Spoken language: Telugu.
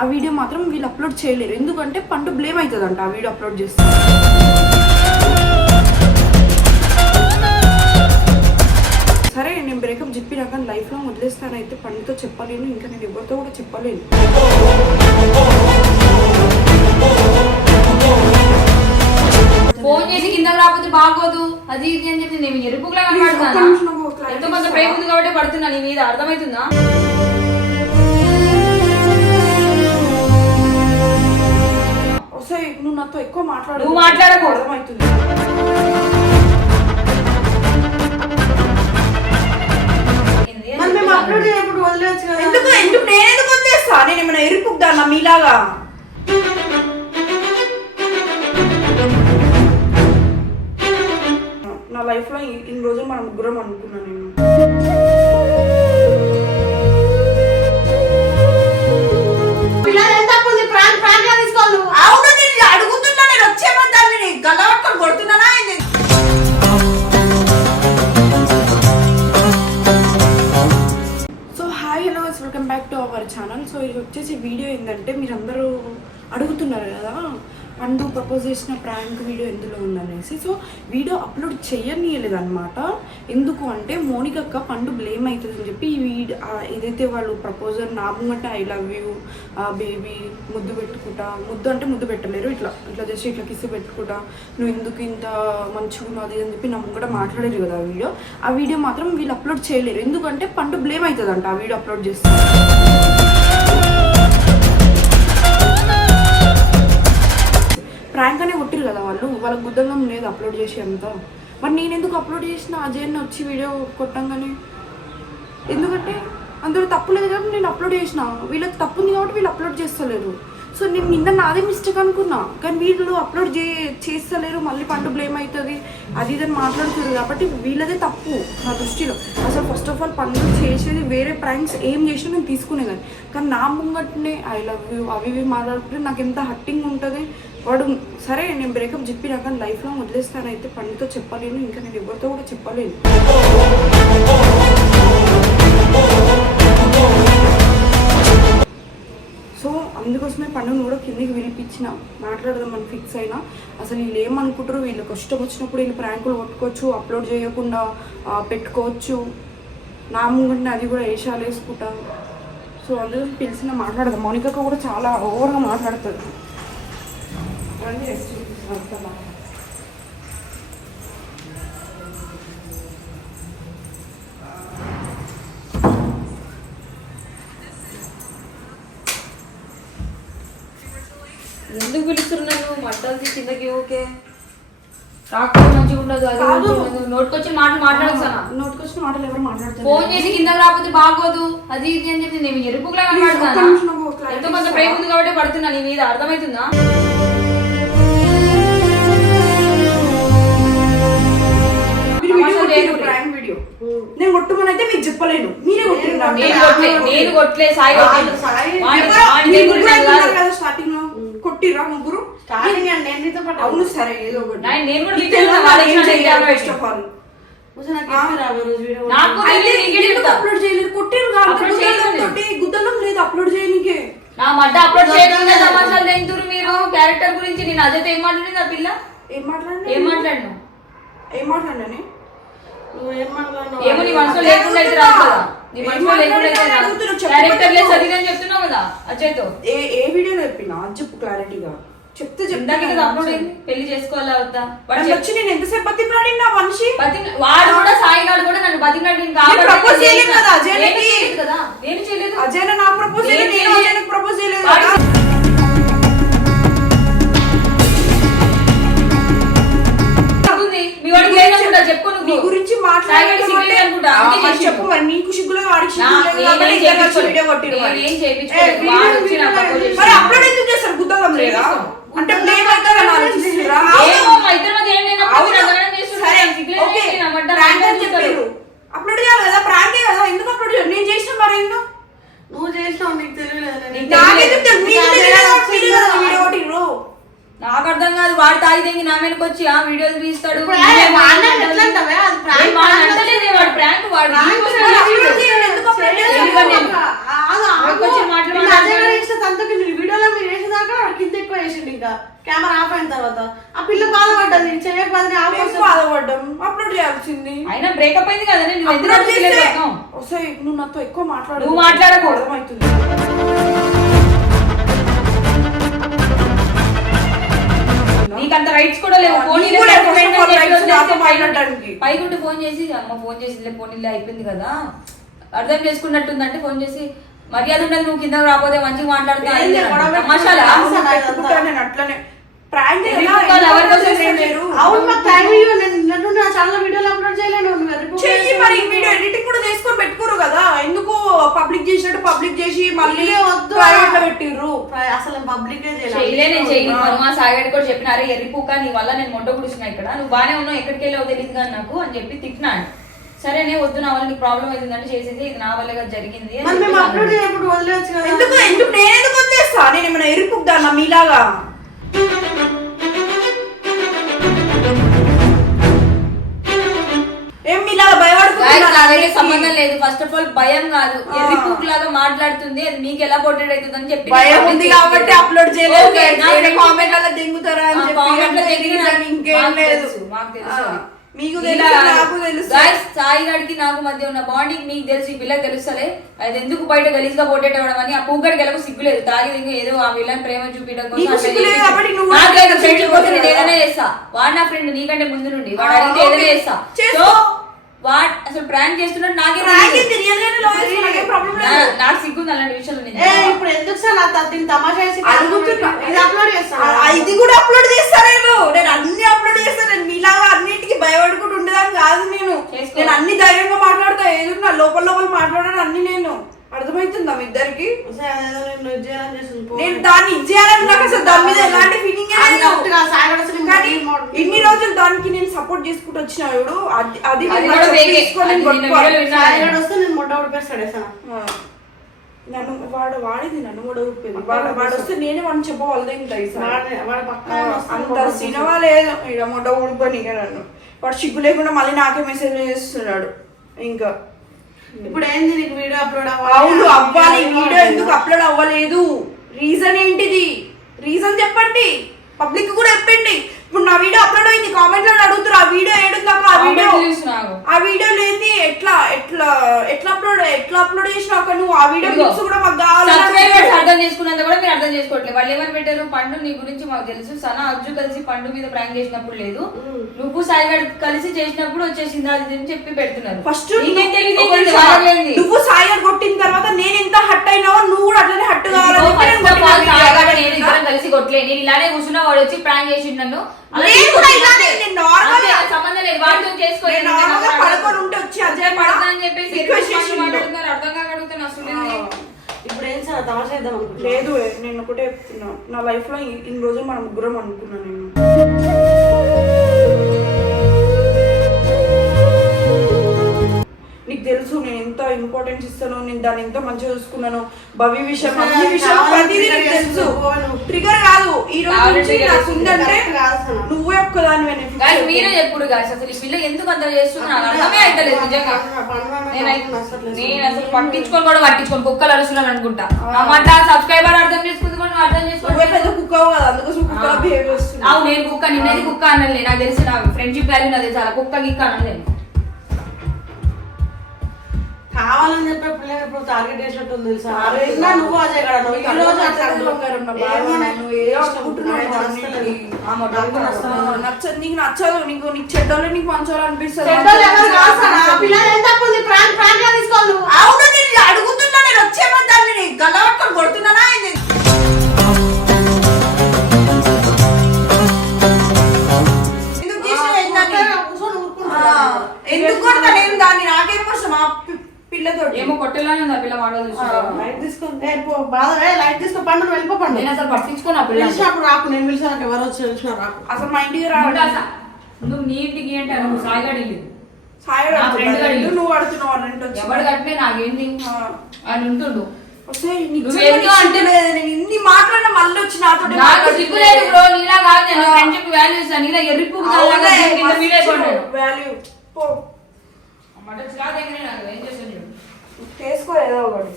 ఆ వీడియో మాత్రం వీళ్ళు అప్లోడ్ చేయలేరు. ఎందుకంటే పండు బ్లేమ్ అవుతుందంట ఆ వీడియో అప్లోడ్ చేస్తే. సరే నేను బ్రేకప్ చెప్పినాక లైఫ్లో వదిలేస్తానైతే పండుతో చెప్పలేను. ఇంకా నేను ఎవరితో కూడా చెప్పలేను. ఫోన్ చేసి కింద రాకపోతే బాగోదు. అది ఇది అని చెప్పి నేను నిమిషం కనబడతాను ఎంతో కొంత? ప్రేమ ఉంది కాబట్టి పడుతున్నా. నీ మీద అర్థమవుతుందా? వస్తాయి. నువ్వు నాతో ఎక్కువ మాట్లాడు నువ్వు మాట్లాడకు. అర్థమవుతుంది. ఏంటంటే మీరందరూ అడుగుతున్నారు కదా పండు ప్రపోజ్ చేసిన ప్రాంక్ వీడియో ఎందులో ఉందనేసి. సో వీడియో అప్లోడ్ చేయనీయలేదు అనమాట ఎందుకు అంటే మోనికక్క పండు బ్లేమ్ అవుతుంది అని చెప్పి ఈ వీడియో ఏదైతే వాళ్ళు ప్రపోజర్ నా ముంగట ఐ లవ్ యూ బేబీ ముద్దు పెట్టుకుంటా ముద్దు అంటే ముద్దు పెట్టలేరు ఇట్లా ఇట్లా జస్ట్ ఇట్లా కిస్ పెట్టుకుంటా నువ్వు ఎందుకు ఇంత మంచిగా అది అని చెప్పి నా ముంగట మాట్లాడేరు కదా ఆ వీడియో. ఆ వీడియో మాత్రం వీళ్ళు అప్లోడ్ చేయలేరు. ఎందుకంటే పండు బ్లేమ్ అవుతుందంట ఆ వీడియో అప్లోడ్ చేస్తే. ప్రాంక్ అనే కొట్టిరు కదా వాళ్ళు? వాళ్ళకి గుద్దంగం లేదు అప్లోడ్ చేసి అంతా మరి నేను ఎందుకు అప్లోడ్ చేసిన అజయ్ వచ్చి వీడియో కొట్టంగానే. ఎందుకంటే అందులో తప్పు లేదు కాబట్టి నేను అప్లోడ్ చేసిన. వీళ్ళకి తప్పు ఉంది కాబట్టి వీళ్ళు అప్లోడ్ చేస్తలేరు. సో నేను నిన్న నాదే మిస్టేక్ అనుకున్నా. కానీ వీళ్ళు అప్లోడ్ చే చేస్తలేరు. మళ్ళీ పండు బ్లేమ్ అవుతుంది అది ఇది అని మాట్లాడుతున్నారు కాబట్టి వీళ్ళదే తప్పు నా దృష్టిలో. అసలు ఫస్ట్ ఆఫ్ ఆల్ పనులు చేసేది వేరే ప్రాంక్స్ ఏం చేసినా నేను తీసుకునేదాన్ని కానీ నా ముంగట్నే ఐ లవ్ యూ అవి ఇవి మాట్లాడుతుంటే నాకు ఎంత హట్టింగ్ ఉంటుంది. వాడు సరే నేను బ్రేకప్ చెప్పినా కానీ లైఫ్లో వదిలేస్తానైతే పండుతో చెప్పలేను. ఇంకా నేను ఎవరితో కూడా చెప్పలేను. సో అందుకోసమే పండుగను కూడా కిందికి పిలిపించిన. మాట్లాడదామని ఫిక్స్ అయినా. అసలు వీళ్ళు ఏమనుకుంటారు వీళ్ళు కష్టం వచ్చినప్పుడు వీళ్ళు ప్రాంకులు కొట్టుకోవచ్చు అప్లోడ్ చేయకుండా పెట్టుకోవచ్చు. నా ముంగంటే అది కూడా వేషాలు వేసుకుంటా. సో అందుకోసం పిలిచిన మాట్లాడదాం. మౌనికక్క కూడా చాలా ఓవర్గా మాట్లాడుతుంది. కిందకి రాకపోతే మంచిగా ఉండదు కాదు. నోటుకొచ్చిన మాటలు మాట్లాడుతానా నోటికొచ్చిన మాటలు ఎవరు మాట్లాడతారు ఫోన్ చేసి కింద రాకపోతే బాగోదు అది ఇది అని చెప్పి నేను ఒక్క నిమిషం clarity ఎంతో కొంత? ప్రేమ ఉంది కాబట్టి పడుతున్నా నీ మీద అర్థమవుతుందా మీరు వీడియో అవసరం కొట్టిర్రు, లేదు. ప్రాంక్ వీడియో నేను మీకు చెప్పలేను మీరే కొట్టిర్రు నాకు. నేను కొట్లే నేను కొట్లే సాయి కొట్టిండు. సాయి వాడి- ఎవరో వాడి మీ దగ్గర ముగ్గురు ఉన్నది ఉన్నారు కాదు. లో కొట్టిర్రా ముగ్గురు అవును సరే ఏదో ఒకటి. నాయన, నేను కూడా. అప్లోడ్ చేయలేదు? గుద్దలం లేదు అప్లోడ్ చేయనీకే. నా మడ్డ అప్లోడ్ చేయకుండా తెంతురు మీరు? క్యారెక్టర్ గురించి నేను అజయ్ ఏం మాట్లాడింది ఆ పిల్ల? ఏం మాట్లాడినా ఏం మాట్లాడినా ఏం మాట్లాడినా నువ్వు ఏం మాట్లాడినావు? ఏమో నీ మనసులో లేకుండా అయితే రాదు కదా. నీ ఏం మనసులో లేకుండా అయితే మాట్లాడినా రాదు. అడుగుతున్నా, చెప్పు క్యారెక్టర్ లేదు చెప్పు. చదివి అని చెప్తున్నావు కదా అజయ్తో. ఏ ఏ వీడియోలో చెప్పినా అది చెప్పు క్లారిటీగా చెప్తే ఇందాక చెప్తా కదా అప్లోడ్ అయింది పెళ్ళి చేసుకోవాలా వద్దా? వాడు వచ్చి నేను ఎంతసేపు బతిమలాడినా నా మనిషి? వాడు కూడా సాయి గాడు కూడా నన్ను బతికినాడు నేను కాబట్టి చేయలేదు కదా, కదా. నేను చేయలేదు. అజయ్ నా ప్రపోజ్ చేయలేదు నేను. అజయ్కి ప్రపోజ్ చేయలేదు చెప్పు నీ గురించి చేసిండు. చెప్పు మరి నీకు సిగ్గులేదు వాడికి. వీడియో మరి. ప్రపోజ్ అప్లోడ్ ఎందుకు చేస్తారు? గుద్దలం లేదా? అంటే బ్లేమ్ అవుతారని ఆలోచిస్తుర్రా? ఏమో, మా ఇద్దరి మధ్య ఏం లేనప్పుడు అవును. మీరు అందరం చేస్తున్నారు. సరే, ఓకే. ప్రాంక్ అని. చెప్పిర్రు. అప్లోడ్ చేయాలి కదా ప్రాంకే కదా ఎందుకు అప్లోడ్ చేయాలి నేను చేసిన మరి ఎందుకు నువ్వు చేసినావు నీకు తెలియలేదు వీడియో అర్థం కాదు వాడు తాగి తెంగి నా మీదకి వచ్చి ఆ వీడియోలు తీస్తాడు ఇప్పుడు ఏ, మా అన్నని ఇంకా కెమెరా ఆఫ్ అయిన తర్వాత ఆ పిల్ల బాధపడ్డది చేయకపోతే ఆఫ్ బాధపడ్డాం. అప్లోడ్ చేయాల్సింది అయినా బ్రేకప్ అయింది కదా అడగలేదు వస్తాయి నువ్వు నాతో ఎక్కువ మాట్లాడు నువ్వు మాట్లాడకు. అర్థమవుతుంది. నీకు అంత రైట్స్ కూడా లేవు. పైకుంటే ఫోన్ చేసి అమ్మ ఫోన్ చేసి ఫోన్ ఇల్లు అయిపోయింది కదా. అర్థం చేసుకున్నట్టుందంటే ఫోన్ చేసి మర్యాద ఉండదు నువ్వు కింద రాకపోతే మంచిగా మాట్లాడుతా అట్లనే? అవును నా ఛానల్ వీడియోలు అప్లోడ్ చేయలేను. చెయ్యి మరి వీడియో ఎడిటింగ్ కూడా చేసుకొని పెట్టుకోరు కదా. ఎందుకు పబ్లిక్ చేసినట్టు పబ్లిక్ చేసి మళ్ళీ. ప్రైవేట్లో పెట్టిర్రు? అసలు పబ్లికే చేయలే నేను చేయను. మా సాగడి కూడా చెప్పిన అరే ఎర్రిపూక నీ వల్ల నేను మొట్ట గుడిసిన ఇక్కడ. నువ్వు బానే ఉన్నావు ఎక్కడికి వెళ్ళావు తెలియదు కానీ నాకు అని చెప్పి తిట్టినాడు. సరే నేను వద్దు నా వల్ల నీకు ప్రాబ్లం అవుతుందంటే చేసేది ఇది నా వల్ల జరిగింది అని మరి మేము చెప్పి అప్లోడ్ అన్నాడు. చేయప్పుడు వదిలేవచ్చు కదా. ఎందుకు ఎందుకు నేను ఎందుకు వదిలేస్తా? నేను ఏమైనా ఎరుపుకుదాన్నా మీలాగా? ఏం మీలాగా నాకైతే సంబంధం లేదు. ఫస్ట్ ఆఫ్ ఆల్ భయం కాదు. ఆ. ఎర్రిపూక్ లాగా మాట్లాడుతుంది. అది మీకు ఎలా పోర్ట్రేట్ అవుతుంది అని చెప్పి భయం ఉంది కాబట్టి. అప్లోడ్ చేయలేదు. Friendship- కామెంట్లలో దింగుతారా అని చెప్పి మాకు లేదు. తెలుసు, మాకు తెలుసు నాకు తెలుసు సాయి గారికి నాకు మధ్య ఉన్న బాండింగ్ మీకు తెలుసు ఈ పిల్లకి తెలుస్తలే అది ఎందుకు బయట గలీజ్గా పోటేట్ అవ్వడం అని ఆ పూగడికి ఎలాగో సిగ్గులేదు తాగి ఏదో ఆ విలన్ ప్రేమ చూపించడం కోసం నేను. ఏదైనా చేస్తా వాడు నా ఫ్రెండ్ నీకంటే ముందు నుండి వాడు అడిగితే ఏదైనా. చేస్తా. సో వాడు అసలు ప్రాంక్ చేస్తున్నాడు? నాకే నాకేం సిగ్గుంది అలాంటి విషయాలు నేను ఇప్పుడు ఎందుకు సార్ నా దీన్ని తమాషా చేసి. ఇది అప్లోడ్ చేస్తాను ఇది కూడా అప్లోడ్ చేస్తానేమో నేను. అన్ని అప్లోడ్ చేస్తాను నేను మీలాగా అన్నిటికీ భయపడుకుంటూ ఉండేదాన్ని కాదు నేను. నేను అన్ని ధైర్యంగా మాట్లాడతా. ఏదో నా లోపల లోపల మాట్లాడాను అన్ని నేను. అర్థమవుతుందా మీ ఇద్దరికి? నేను దాన్ని ఇచ్చేయాలని నాకు అసలు దాని మీద ఎలాంటి ఫీలింగ్ కానీ ఇన్ని రోజులు దానికి నేను సపోర్ట్ చేసుకుంటూ వచ్చిన చూడు అది నిన్న వాడు వాడింది నన్ను కూడా ఊపిపోయింది వాడు వాడు వస్తే నేనే వాడిని వస్తాను, అంత సినిమా లేదు. ఇక మొట్ట ఊడిపోయి నన్ను. వాడు సిగ్గు లేకుండా మళ్ళీ నాకే మెసేజ్ చేస్తున్నాడు. ఇంకా ఇప్పుడు ఏంది నీకు వీడియో అప్లోడ్ అవును అవ్వాలి. వీడియో ఎందుకు అప్లోడ్ అవ్వలేదు? రీజన్ ఏంటిది? రీజన్ చెప్పండి. పబ్లిక్ కూడా చెప్పండి. ఇప్పుడు నా వీడియో అప్లోడ్ అయింది. కామెంట్లో అడుగుతారు ఆ వీడియో ఏడుందాక ఆ వీడియో. ఆ వీడియో లేని ఎట్లా ఎట్లా ఎట్లా అప్లోడ్ ఎట్లా అప్లోడ్ చేసినాక నువ్వు? ఆ వీడియో. క్లిప్స్ కూడా మాకు సబ్స్క్రైబర్స్ అర్థం చేసుకున్నంత కూడా మీరు అర్థం చేసుకోవట్లేదు. వాళ్ళు ఏమని పెట్టారు? పండు నీ గురించి మాకు తెలుసు. సనా అర్జు కలిసి పండు మీద ప్రాంక్ చేసినప్పుడు లేదు. నువ్వు సాయి గారు కలిసి చేసినప్పుడు వచ్చేసింది. అది అని చెప్పి పెడుతున్నారు. ఫస్ట్ ఒక. నువ్వు సాయి కొట్టిన తర్వాత నేను ఎంత హట్ అయినావో నువ్వు కూడా అట్లనే హట్ కావాలని కలిసి కొట్టలే. నేను ఇలానే కూర్చున్నా వాడు వచ్చి ప్రాంక్ చేసిండు నన్ను. సంబంధం లేదు. చేసుకోలేదు. పడుకొని ఉంటే వచ్చి అజయ్ పడ- పడతా అని చెప్పేసి. మాట్లాడుతున్నారు. అర్థం అసలు? ఇప్పుడు ఏం సార్ తమాషా చేద్దాం అనుకుంటున్నా? లేదు నేను ఒకటే చెప్తున్నా. నా లైఫ్లో ఇన్ని రోజులు మనం ముగ్గురం అనుకున్నా నేను. తెలుసు నేను ఎంత ఇంపార్టెన్స్ ఇస్తాను నేను దాన్ని ఎంత మంచిగా చూసుకున్నాను భవి విషయం అన్ని విషయం ప్రతిదీ నీకు తెలుసు. ట్రిగర్ కాదు. ఈ రోజు నుంచి నాకు ఉందంటే. నువ్వే గాయస్ అయిపోయాను. మీరే చెప్పుడు గాయస్ అసలు ఈ పిల్ల ఎందుకు అంత చేస్తున్నారు అర్థమే అవుతలేదు నిజంగా. నేను అసలు పట్టించుకొని కూడా పట్టించుకొని. కుక్కలు అరుస్తున్నాను అనుకుంటా. అమ్మంట సబ్స్క్రైబర్ అర్థం చేసుకుంది కూడా నువ్వు అర్థం పెద్ద కుక్కవు కదా అందుకోసం కుక్క బిహేవ్ చేస్తున్నా అవు నేను కుక్క నిన్నది కుక్క అనలే నాకు తెలిసి నా ఫ్రెండ్షిప్ వాల్యూ నాకు తెలుసు అలా కుక్క గిక్క అనలేదు. కావాలని చెప్పి పిల్లలు ఇప్పుడు టార్గెట్ చేసినట్టు ఉంది తెలుసా నిన్న నువ్వు అజయ్ గడ? నువ్వు ఈ రోజు నచ్చదు. నీకు నచ్చదు. నీకు నీకు చెడ్డోళ్ళు నీకు మంచోళ్ళు అనిపిస్తుంది. అవును నేను అడుగుతున్నా? నేను వచ్చేమని దాన్ని కొడుతున్నానా. ఎందుకు కొడతా నేను దాన్ని? నాకేం కోసం ఆ పి- పిల్లతోటి. ఏమో కొట్టేలానే ఉంది ఆ పిల్ల లైట్ తీసుకో. బాధ ఏ, లైట్ తీసుకో పండు నువ్వు వెళ్ళిపో పండు నేను అసలు పట్టించుకోను ఆ పిల్ల పిలిచినప్పుడు రాకు నేను పిలిచినాక ఎవరు వచ్చి పిలిచినా రాకు. అసలు మా ఇంటికి నువ్వు రావడం అసలు- నువ్వు నీ ఇంటికి ఏంటి నువ్వు సాయిగాడి ఇల్లు. సాయి నా friend అడుగుతున్నాడు. గాడి. నువ్వు అడుగుతున్నావు రెంట్ వచ్చి. ఎవడు కట్టినే నాకేంటి ఆ. అని ఉంటుండు. ఇన్ని మాట్లాడిన మళ్ళీ వచ్చి నాతో నాకు సిగ్గు లేదు బ్రో నీలా కాదు నేను ఫ్రెండ్షిప్ వాల్యూ ఇస్తాను నీలా వాల్యూ పో. చిరా దగ్గరే ఏం చేసుకో ఏదో ఒకటి.